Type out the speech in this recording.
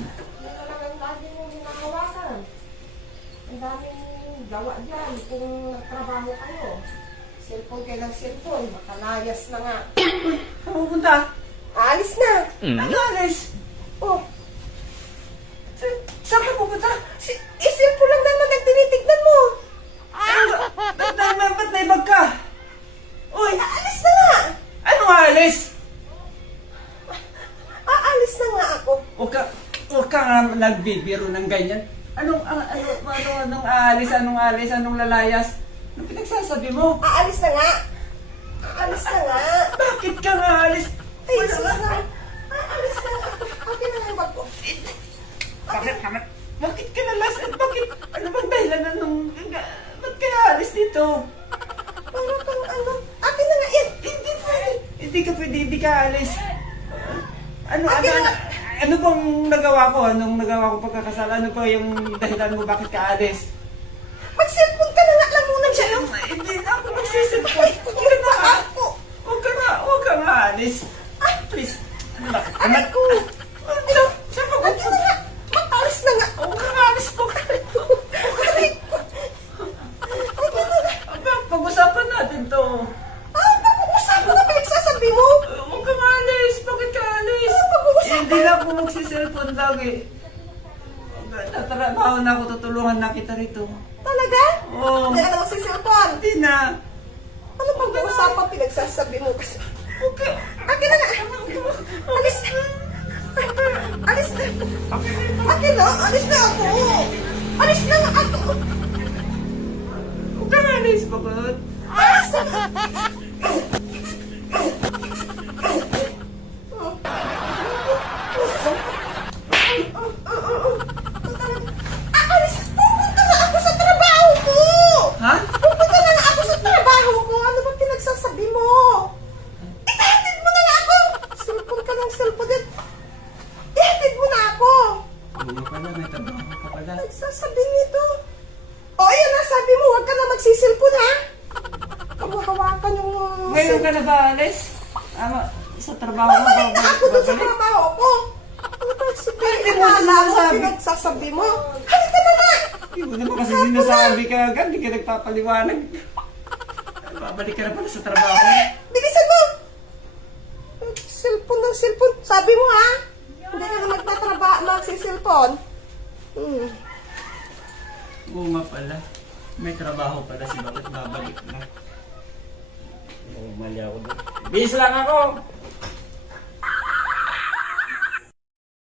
Yan na lang ang lagi mong hinahawakan. Ang daming gawa dyan kung nagtrabaho kayo. Cellphone kayo ng cellphone, baka layas na nga. Saan pupunta? Aalis na! Ano alis? Oh, Saan ka pupunta? cellphone lang naman nagtinitignan mo. Ba't naibag ka? Uy, Aalis na nga! ano alis? Aalis na nga ako. Huwag ka nga nagbibiro ng ganyan. Anong aalis? Anong lalayas? Anong pinagsasabi mo? Aalis na nga! Aalis na nga! Bakit ka nga alis? Ay, sus na! Aalis na nga! Akin na yung bag ko. Bakit ka nalas? At bakit? Ano bang dahilan na ba't ka alis dito? Para kang ano? Akin na nga yan! Hindi pwede. Hindi ka alis. Akin na! Ano bang nagawa ko? Anong nagawa ko pagkakasala? Ano pa yung dahilan mo bakit ka alis? Mag-cellphone ka na nga lang muna dyan! Hindi na ako magsisipon. Huwag ka nga alis. Please. Bakit? Aray ko! Saan ka Akin na nga! Mag-alis na nga! Huwag ka nga alis po. Aray ko! Akin na nga! Pag-usapan natin to. Pag-uusapan na pinagsasabi mo! Huwag ka nga alis. Bakit ka alis? Pag-uusapan! Hindi na ako magsiselfon lagi. Tatrabaho na ako. Tutulungan na kita rito. Talaga? Oo. Hindi ka na magsiselfon! Hindi na. Ano pag-uusapan pinagsasabi mo? Okay. Akin na nga! Alis na! Alis na! Akin na! Alis na ako! Alis na nga ako! Huwag ka nga alis. Bakit? Alis na nga! Alis! Pupunta na ako sa trabaho ko! Ha? Pupunta na nga ako sa trabaho ko! Ano ba pinagsasabi mo? Ihatid mo na nga ako! Cellphone ka ng cellphone din. Ihatid mo na ako! Oo pala. May trabaho ka pala. Nagsasabi nito. O, ayan na, sabi mo, huwag ka na magsisilpon, ha? Hawakan yung... Ngayon ka na ba alis? Sa trabaho mo Babalik na ako dun sa babalik? trabaho ko. Ano ba, sige, Hindi mo akala mo, sinasabi. pinagsasabi mo. Halika na nga! Hindi mo naman kasi sinasabi ka agad. Hindi ka nagpapaliwanag. Babalik ka na pala sa trabaho. Bilisan mo! Cellphone ng cellphone. Sabi mo, ha? Hindi ka na magtatrabaho, magsisilpon. Oo nga pala. May trabaho pala si Bakit babalik na. Oh, mali ako doon. Bis lang ako!